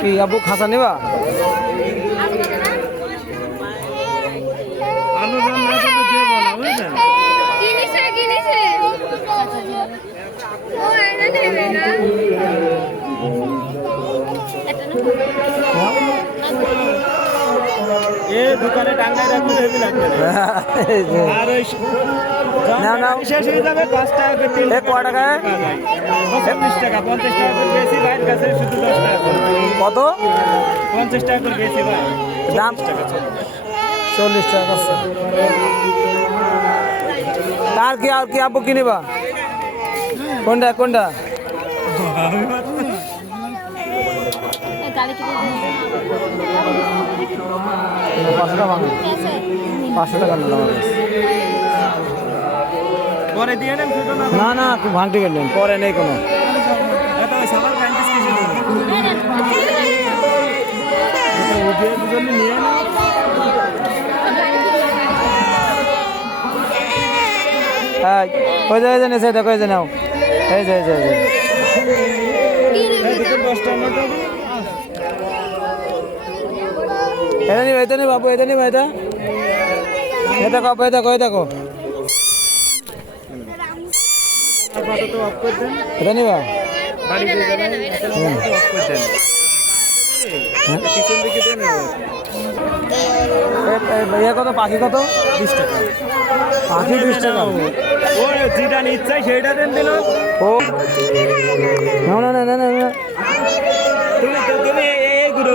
কি আবু খাসা নেবা? দোকানে টাঙ্গাই রাখলে হেভি লাগবে আর ওই না না শেষ হয়ে যাবে 10 টাকা করে তিন এ কয় টাকায়? 50 টাকা 50 টাকা করে বেশি ভাইয়ের কাছে শুধু 10 টাকা করে। কত? 50 টাকা করে বেশি ভাই দাম 40 টাকা আছে। আর কি আবু কি নিবা? কোনটা কোনটা? 500 টাকা 500 টাকা নিলাম পরে দিয়ে নেন শুধু না না না তুই ভাঙটি গেলেন পরে নেই কোনো। এত সাবান কাইন্ডিস কিছু নেই ওদের দুজন নিয়ে না হ্যাঁ কই যায় জানে সেটা কই জানাও এই যে 10 টাকা নোট এটা নি বাবু এটা নি ভাই এটা কো কই দেখো তো অফ করে দেন এটা নিবা বাড়ি দিয়ে যাবেন তো অফ করে দেন পিছন দিকে দেন ভাইয়া কত পাখি কত? 20 টাকা পাখি 20 টাকা। ও যেটা নিচ্ছে সেইটা দেন দিল ও না না না না না তুমি এই গুরু